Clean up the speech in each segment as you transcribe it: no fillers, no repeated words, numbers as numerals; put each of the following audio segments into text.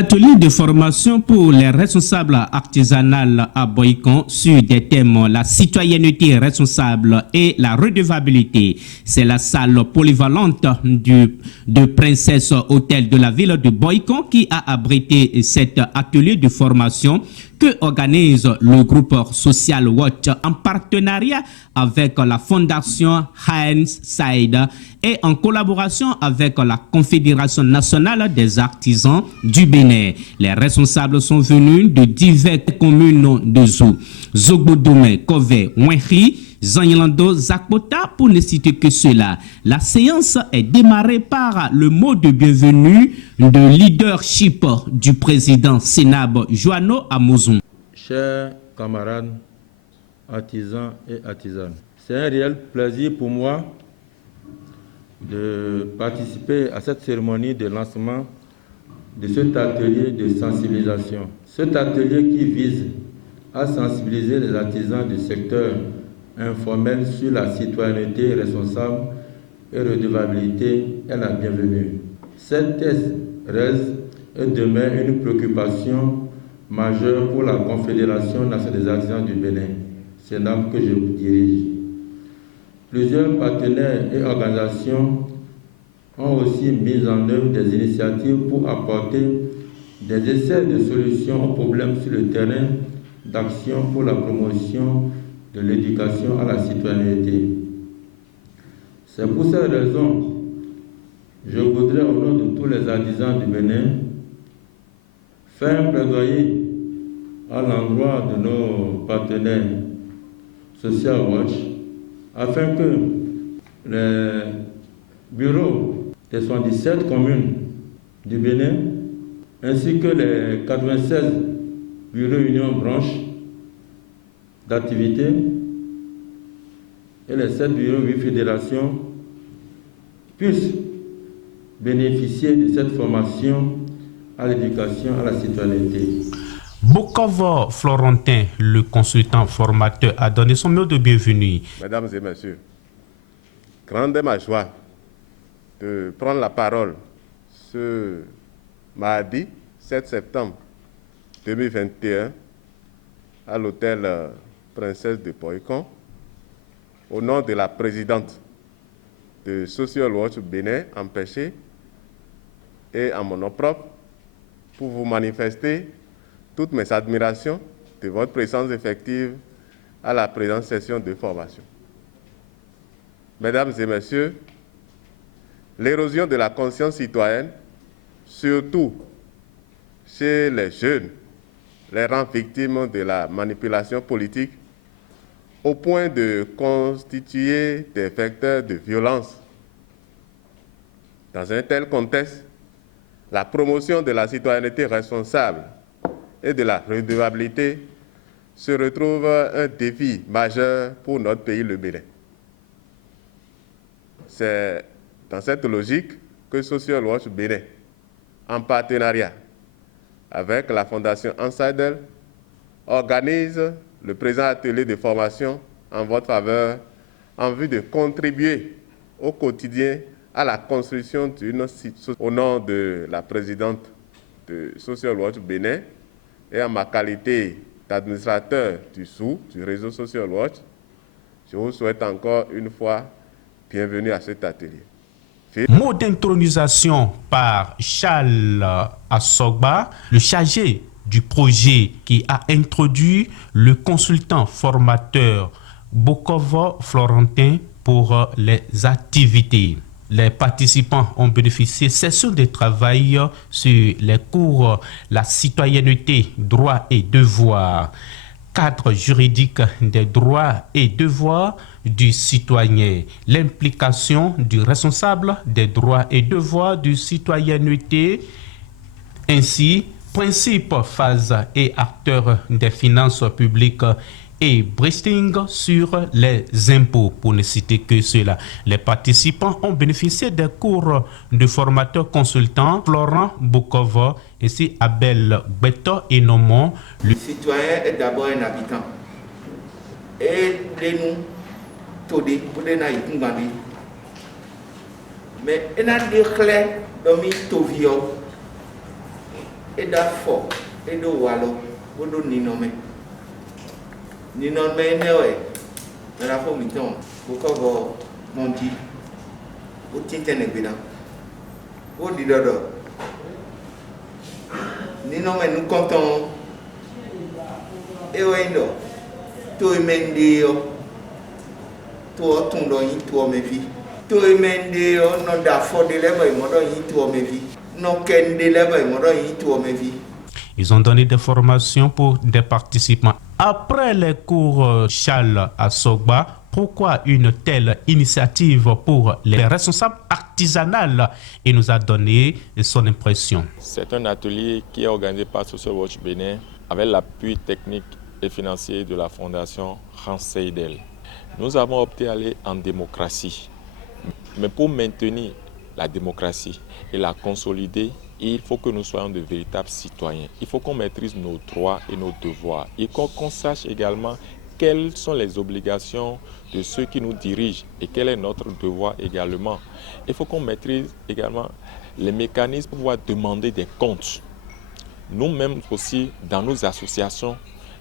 atelier de formation pour les responsables artisanaux à Boycon sur des thèmes la citoyenneté responsable et la redevabilité. C'est la salle polyvalente de Princesse Hôtel de la ville de Boycon qui a abrité cet atelier de formation que organise le groupe Social Watch en partenariat avec la fondation Heinz Said et en collaboration avec la Confédération nationale des artisans du Bénin. Les responsables sont venus de diverses communes de Zou, Zogbodoumé, Kové, Wenri, Zanyilando, Zakota, pour ne citer que cela. La séance est démarrée par le mot de bienvenue de leadership du président Sénab Joanno Amozon. Chers camarades, artisans et artisanes, c'est un réel plaisir pour moi de participer à cette cérémonie de lancement de cet atelier de sensibilisation. Cet atelier qui vise à sensibiliser les artisans du secteur informel sur la citoyenneté responsable et redevabilité est la bienvenue. Cette thèse reste et demeure une préoccupation majeure pour la Confédération nationale des artisans du Bénin, Sénab que je dirige. Plusieurs partenaires et organisations ont aussi mis en œuvre des initiatives pour apporter des essais de solutions aux problèmes sur le terrain d'action pour la promotion de l'éducation à la citoyenneté. C'est pour cette raison je voudrais, au nom de tous les artisans du Bénin, faire un plaidoyer à l'endroit de nos partenaires Social Watch afin que les bureaux des 77 communes du Bénin ainsi que les 96 bureaux unions branches d'activité et les 7 bureaux 8 fédérations puissent bénéficier de cette formation à l'éducation à la citoyenneté. Bokovo Florentin, le consultant formateur, a donné son mot de bienvenue. Mesdames et messieurs, grande est ma joie de prendre la parole ce mardi 7 septembre 2021 à l'hôtel Princesse de Boycon au nom de la présidente de Social Watch Bénin empêchée et en mon nom propre pour vous manifester toutes mes admirations de votre présence effective à la présente session de formation. Mesdames et messieurs, l'érosion de la conscience citoyenne, surtout chez les jeunes, les rend victimes de la manipulation politique au point de constituer des vecteurs de violence. Dans un tel contexte, la promotion de la citoyenneté responsable et de la redevabilité se retrouve un défi majeur pour notre pays, le Bénin. C'est dans cette logique que Social Watch Bénin, en partenariat avec la Fondation Ansaidel, organise le présent atelier de formation en votre faveur en vue de contribuer au quotidien à la construction d'une société. Au nom de la présidente de Social Watch Bénin et en ma qualité d'administrateur du SOU, du réseau Social Watch, je vous souhaite encore une fois bienvenue à cet atelier. Mot d'intronisation par Charles Assogba, le chargé du projet qui a introduit le consultant formateur Bokovo Florentin pour les activités. Les participants ont bénéficié de sessions de travail sur les cours la citoyenneté, droits et devoirs, cadre juridique des droits et devoirs du citoyen, l'implication du responsable des droits et devoirs du citoyenneté, ainsi principes, phases et acteurs des finances publiques et briefing sur les impôts, pour ne citer que cela. Les participants ont bénéficié des cours de formateurs consultants Florent Bokovo ainsi Abel Beto et Nomon. Le citoyen est d'abord un habitant. Et nous, Todé, pour les naïfs, mais il y a des clés dans mes tovio. et d'affaires et de wallo ou de ninome newe mais la fois miton pourquoi mon dit ou tintene bidon ou dit dodo ninome nous comptons et wendo to emendio to tundo yi to mevi to emendio no da for de leba modo yi to mevi no ken de leba modo yi to mevi. Ils ont donné des formations pour des participants. Après les cours Charles Assogba, pourquoi une telle initiative pour les responsables artisanaux? Il nous a donné son impression. C'est un atelier qui est organisé par Social Watch Bénin avec l'appui technique et financier de la Fondation Hans Seidel. Nous avons opté à aller en démocratie. Mais pour maintenir la démocratie et la consolider, il faut que nous soyons de véritables citoyens. Il faut qu'on maîtrise nos droits et nos devoirs. Et qu'on sache également quelles sont les obligations de ceux qui nous dirigent et quel est notre devoir également. Il faut qu'on maîtrise également les mécanismes pour pouvoir demander des comptes. Nous-mêmes aussi, dans nos associations,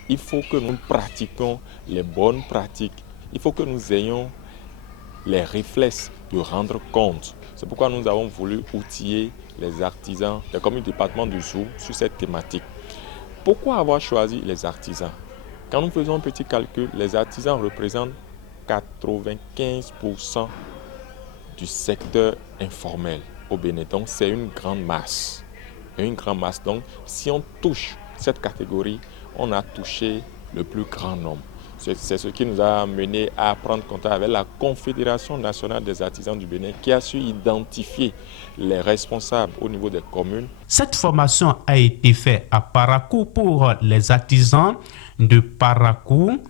il faut que nous pratiquions les bonnes pratiques. Il faut que nous ayons les réflexes de rendre compte. C'est pourquoi nous avons voulu outiller les artisans, comme le département du Zou, sur cette thématique. Pourquoi avoir choisi les artisans? Quand nous faisons un petit calcul, les artisans représentent 95% du secteur informel au Bénin. Donc c'est une grande masse. Une grande masse. Donc si on touche cette catégorie, on a touché le plus grand nombre. C'est ce qui nous a mené à prendre contact avec la Confédération nationale des artisans du Bénin qui a su identifier les responsables au niveau des communes. Cette formation a été faite à Parakou pour les artisans de Parakou.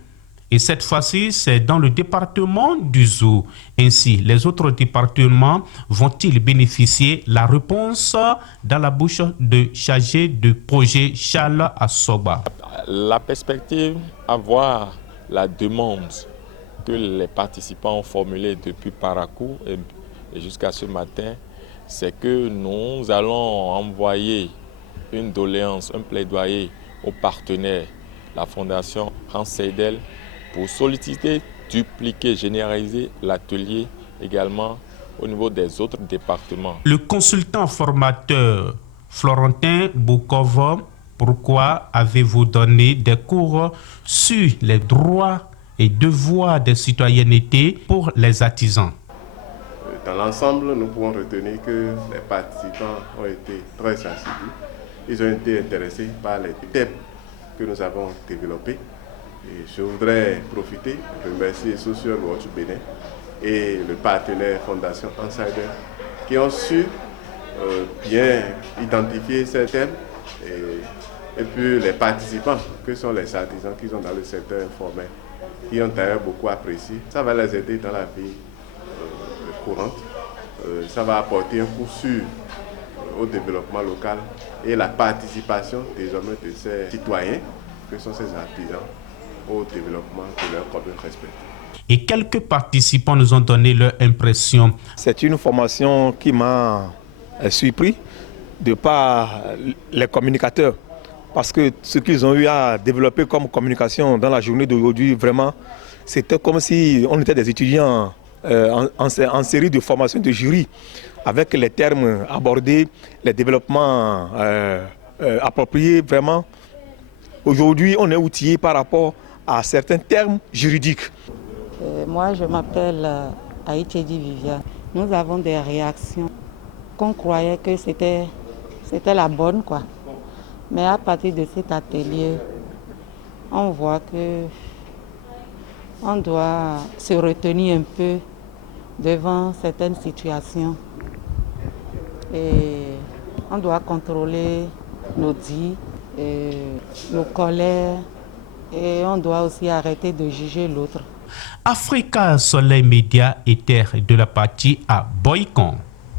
Et cette fois-ci, c'est dans le département du Zou. Ainsi, les autres départements vont-ils bénéficier? La réponse dans la bouche de chargé de projet Charles Assogba. La perspective à voir la demande que les participants ont formulée depuis Parakou et jusqu'à ce matin, c'est que nous allons envoyer une doléance, un plaidoyer aux partenaires, la Fondation Hans Seidel, pour solliciter, dupliquer, généraliser l'atelier également au niveau des autres départements. Le consultant formateur Florentin Boukov, pourquoi avez-vous donné des cours sur les droits et devoirs de citoyenneté pour les artisans? Dans l'ensemble, nous pouvons retenir que les participants ont été très sensibles. Ils ont été intéressés par les thèmes que nous avons développés. Et je voudrais profiter de remercier Social Watch Bénin et le partenaire Fondation Insider qui ont su bien identifier ces thèmes et puis les participants, que sont les artisans qui sont dans le secteur informel, qui ont d'ailleurs beaucoup apprécié. Ça va les aider dans la vie courante. Ça va apporter un coup sûr au développement local et la participation désormais de ces citoyens, que sont ces artisans, au développement de leur commune respective. Et quelques participants nous ont donné leur impression. C'est une formation qui m'a surpris de par les communicateurs. Parce que ce qu'ils ont eu à développer comme communication dans la journée d'aujourd'hui, vraiment, c'était comme si on était des étudiants en série de formations de jury, avec les termes abordés, les développements appropriés, vraiment. Aujourd'hui, on est outillé par rapport à certains termes juridiques. Moi, je m'appelle Aïtchédi Viviane. Nous avons des réactions qu'on croyait que c'était la bonne, quoi. Mais à partir de cet atelier, on voit que on doit se retenir un peu devant certaines situations. Et on doit contrôler nos dits, nos colères, et on doit aussi arrêter de juger l'autre. Africa Soleil Média était de la partie à Boycon.